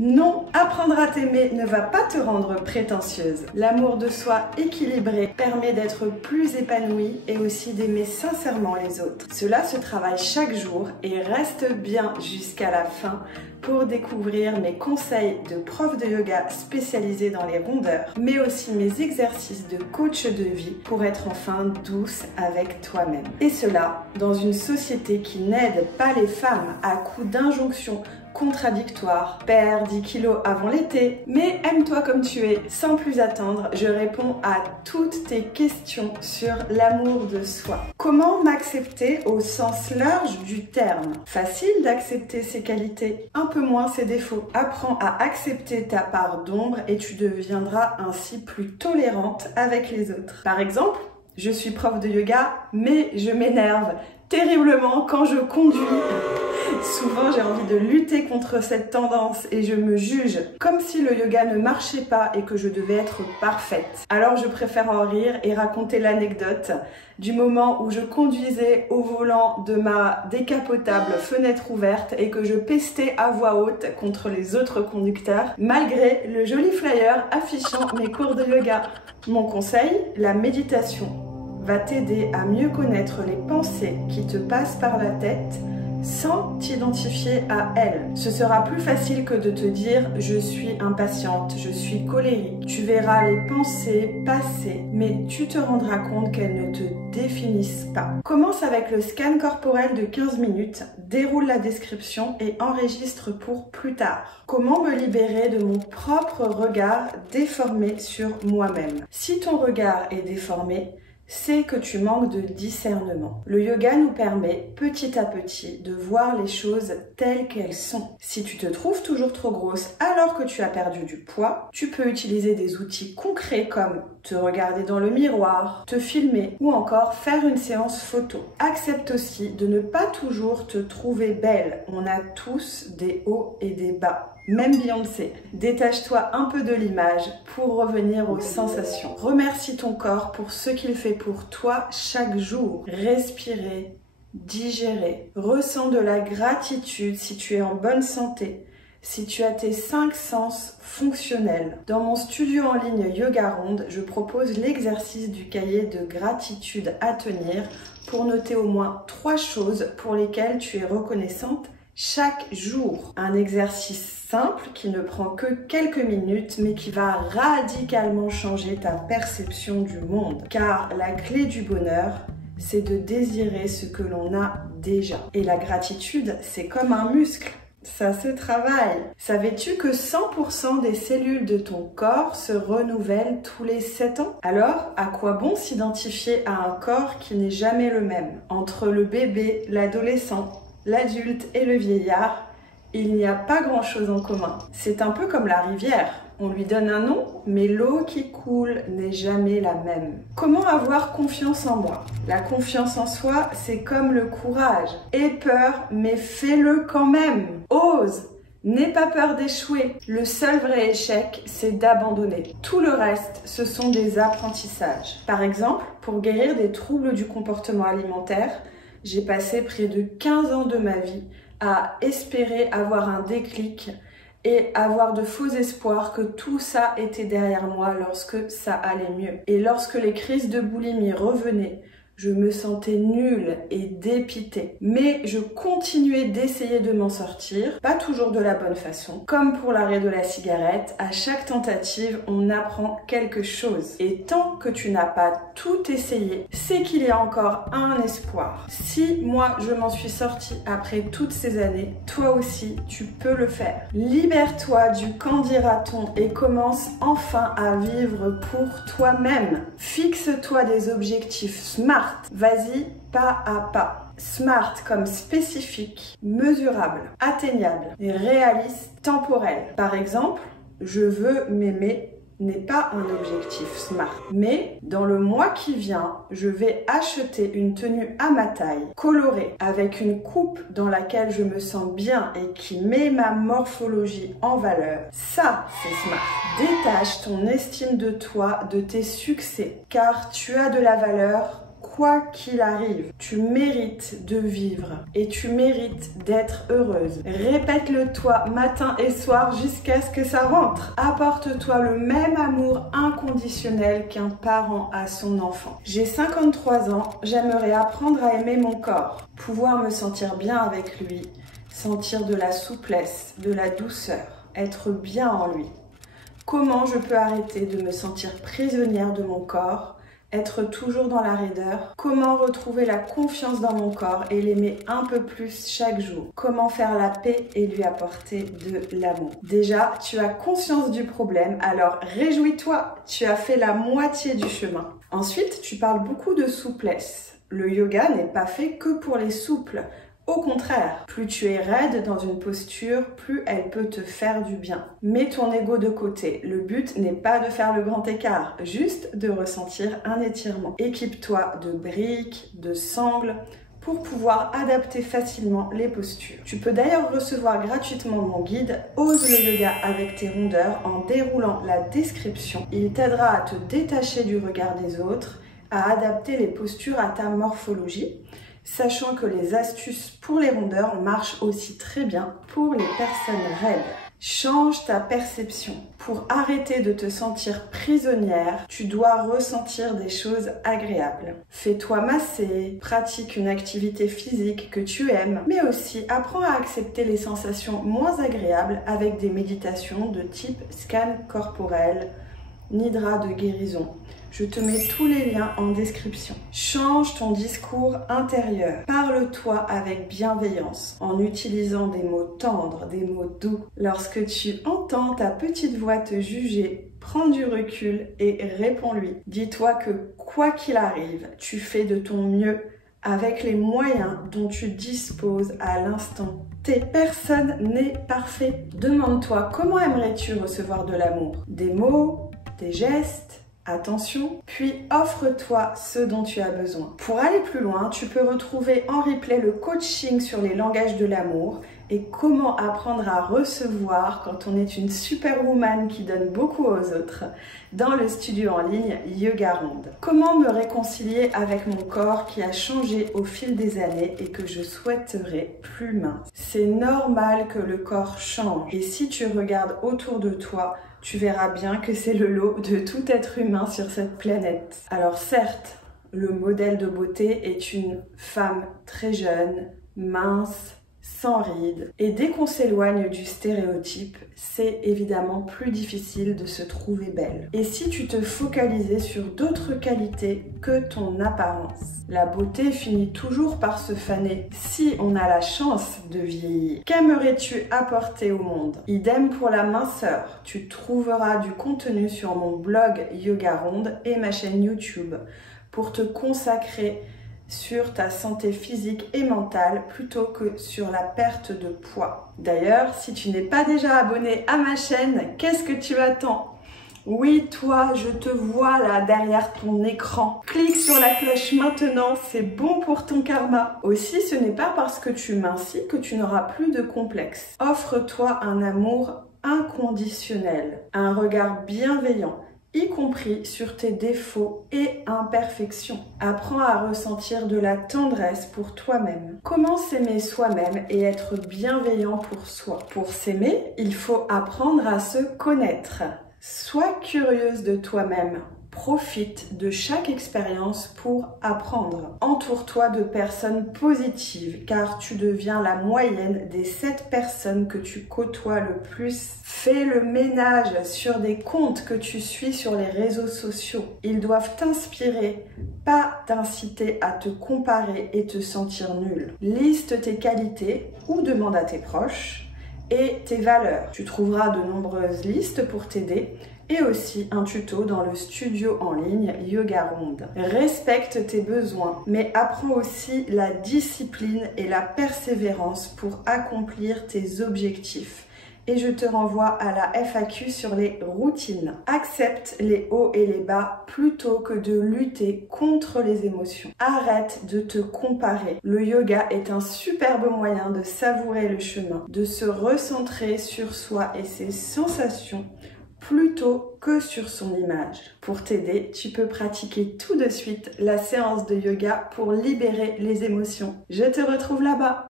Non, apprendre à t'aimer ne va pas te rendre prétentieuse. L'amour de soi équilibré permet d'être plus épanoui et aussi d'aimer sincèrement les autres. Cela se travaille chaque jour et reste bien jusqu'à la fin pour découvrir mes conseils de prof de yoga spécialisé dans les rondeurs, mais aussi mes exercices de coach de vie pour être enfin douce avec toi-même. Et cela dans une société qui n'aide pas les femmes à coups d'injonctions contradictoires. Perds 10 kilos avant l'été, mais aime-toi comme tu es. Sans plus attendre, je réponds à toutes tes questions sur l'amour de soi. Comment m'accepter au sens large du terme? Facile d'accepter ses qualités, un peu moins ses défauts. Apprends à accepter ta part d'ombre et tu deviendras ainsi plus tolérante avec les autres. Par exemple, je suis prof de yoga, mais je m'énerve terriblement quand je conduis. Souvent, j'ai envie de lutter contre cette tendance et je me juge comme si le yoga ne marchait pas et que je devais être parfaite. Alors, je préfère en rire et raconter l'anecdote du moment où je conduisais au volant de ma décapotable fenêtre ouverte et que je pestais à voix haute contre les autres conducteurs, malgré le joli flyer affichant mes cours de yoga. Mon conseil, la méditation va t'aider à mieux connaître les pensées qui te passent par la tête sans t'identifier à elles. Ce sera plus facile que de te dire « je suis impatiente, je suis colérique ». Tu verras les pensées passer, mais tu te rendras compte qu'elles ne te définissent pas. Commence avec le scan corporel de 15 minutes, déroule la description et enregistre pour plus tard. Comment me libérer de mon propre regard déformé sur moi-même? Si ton regard est déformé, c'est que tu manques de discernement. Le yoga nous permet petit à petit de voir les choses telles qu'elles sont. Si tu te trouves toujours trop grosse alors que tu as perdu du poids, tu peux utiliser des outils concrets comme te regarder dans le miroir, te filmer ou encore faire une séance photo. Accepte aussi de ne pas toujours te trouver belle. On a tous des hauts et des bas. Même Beyoncé. Détache-toi un peu de l'image pour revenir aux sensations. Remercie ton corps pour ce qu'il fait pour toi chaque jour. Respirer, digérer. Ressens de la gratitude si tu es en bonne santé, si tu as tes 5 sens fonctionnels. Dans mon studio en ligne Yoga Ronde, je propose l'exercice du cahier de gratitude à tenir pour noter au moins 3 choses pour lesquelles tu es reconnaissante chaque jour. Un exercice simple qui ne prend que quelques minutes mais qui va radicalement changer ta perception du monde. Car la clé du bonheur, c'est de désirer ce que l'on a déjà. Et la gratitude, c'est comme un muscle. Ça se travaille. Savais-tu que 100% des cellules de ton corps se renouvellent tous les 7 ans? Alors, à quoi bon s'identifier à un corps qui n'est jamais le même? Entre le bébé, l'adolescent, l'adulte et le vieillard, il n'y a pas grand-chose en commun. C'est un peu comme la rivière. On lui donne un nom, mais l'eau qui coule n'est jamais la même. Comment avoir confiance en moi? La confiance en soi, c'est comme le courage. Aie peur, mais fais-le quand même. Ose! N'aie pas peur d'échouer. Le seul vrai échec, c'est d'abandonner. Tout le reste, ce sont des apprentissages. Par exemple, pour guérir des troubles du comportement alimentaire, j'ai passé près de 15 ans de ma vie à espérer avoir un déclic et avoir de faux espoirs que tout ça était derrière moi lorsque ça allait mieux. Et lorsque les crises de boulimie revenaient, je me sentais nulle et dépitée. Mais je continuais d'essayer de m'en sortir, pas toujours de la bonne façon. Comme pour l'arrêt de la cigarette, à chaque tentative, on apprend quelque chose. Et tant que tu n'as pas tout essayé, c'est qu'il y a encore un espoir. Si moi, je m'en suis sortie après toutes ces années, toi aussi, tu peux le faire. Libère-toi du qu'en dira-t-on et commence enfin à vivre pour toi-même. Fixe-toi des objectifs smart. Vas-y, pas à pas. Smart comme spécifique, mesurable, atteignable, réaliste, temporel. Par exemple, je veux m'aimer n'est pas un objectif smart. Mais dans le mois qui vient, je vais acheter une tenue à ma taille, colorée, avec une coupe dans laquelle je me sens bien et qui met ma morphologie en valeur. Ça, c'est smart. Détache ton estime de toi de tes succès, car tu as de la valeur Quoi qu'il arrive, tu mérites de vivre et tu mérites d'être heureuse. Répète-le toi matin et soir jusqu'à ce que ça rentre. Apporte-toi le même amour inconditionnel qu'un parent a son enfant. J'ai 53 ans, j'aimerais apprendre à aimer mon corps, pouvoir me sentir bien avec lui, sentir de la souplesse, de la douceur, être bien en lui. Comment je peux arrêter de me sentir prisonnière de mon corps, être toujours dans la raideur? Comment retrouver la confiance dans mon corps et l'aimer un peu plus chaque jour? Comment faire la paix et lui apporter de l'amour? Déjà, tu as conscience du problème, alors réjouis-toi, tu as fait la moitié du chemin. Ensuite, tu parles beaucoup de souplesse. Le yoga n'est pas fait que pour les souples. Au contraire, plus tu es raide dans une posture, plus elle peut te faire du bien. Mets ton ego de côté. Le but n'est pas de faire le grand écart, juste de ressentir un étirement. Équipe-toi de briques, de sangles, pour pouvoir adapter facilement les postures. Tu peux d'ailleurs recevoir gratuitement mon guide « Ose le yoga avec tes rondeurs » en déroulant la description. Il t'aidera à te détacher du regard des autres, à adapter les postures à ta morphologie, sachant que les astuces pour les rondeurs marchent aussi très bien pour les personnes raides. Change ta perception. Pour arrêter de te sentir prisonnière, tu dois ressentir des choses agréables. Fais-toi masser, pratique une activité physique que tu aimes, mais aussi apprends à accepter les sensations moins agréables avec des méditations de type scan corporel, nidra de guérison. Je te mets tous les liens en description. Change ton discours intérieur. Parle-toi avec bienveillance en utilisant des mots tendres, des mots doux. Lorsque tu entends ta petite voix te juger, prends du recul et réponds-lui. Dis-toi que quoi qu'il arrive, tu fais de ton mieux avec les moyens dont tu disposes à l'instant T. Personne n'est parfait. Demande-toi comment aimerais-tu recevoir de l'amour? Des mots, des gestes, attention, puis offre-toi ce dont tu as besoin. Pour aller plus loin, tu peux retrouver en replay le coaching sur les langages de l'amour et comment apprendre à recevoir quand on est une superwoman qui donne beaucoup aux autres dans le studio en ligne Yoga Ronde. Comment me réconcilier avec mon corps qui a changé au fil des années et que je souhaiterais plus mince. C'est normal que le corps change et si tu regardes autour de toi, tu verras bien que c'est le lot de tout être humain sur cette planète. Alors certes, le modèle de beauté est une femme très jeune, mince, sans rides. Et dès qu'on s'éloigne du stéréotype, c'est évidemment plus difficile de se trouver belle. Et si tu te focalisais sur d'autres qualités que ton apparence? La beauté finit toujours par se faner si on a la chance de vieillir. Qu'aimerais-tu apporter au monde? Idem pour la minceur. Tu trouveras du contenu sur mon blog Yoga Ronde et ma chaîne YouTube pour te consacrer sur ta santé physique et mentale plutôt que sur la perte de poids. D'ailleurs, si tu n'es pas déjà abonné à ma chaîne, qu'est-ce que tu attends? Oui, toi, je te vois là derrière ton écran. Clique sur la cloche maintenant, c'est bon pour ton karma. Aussi, ce n'est pas parce que tu mincis que tu n'auras plus de complexe. Offre-toi un amour inconditionnel, un regard bienveillant, y compris sur tes défauts et imperfections. Apprends à ressentir de la tendresse pour toi-même. Comment s'aimer soi-même et être bienveillant pour soi? Pour s'aimer, il faut apprendre à se connaître. Sois curieuse de toi-même. Profite de chaque expérience pour apprendre. Entoure-toi de personnes positives car tu deviens la moyenne des 7 personnes que tu côtoies le plus. Fais le ménage sur des comptes que tu suis sur les réseaux sociaux. Ils doivent t'inspirer, pas t'inciter à te comparer et te sentir nul. Liste tes qualités ou demande à tes proches et tes valeurs. Tu trouveras de nombreuses listes pour t'aider et aussi un tuto dans le studio en ligne Yoga Ronde. Respecte tes besoins, mais apprends aussi la discipline et la persévérance pour accomplir tes objectifs. Et je te renvoie à la FAQ sur les routines. Accepte les hauts et les bas plutôt que de lutter contre les émotions. Arrête de te comparer. Le yoga est un superbe moyen de savourer le chemin, de se recentrer sur soi et ses sensations plutôt que sur son image. Pour t'aider, tu peux pratiquer tout de suite la séance de yoga pour libérer les émotions. Je te retrouve là-bas.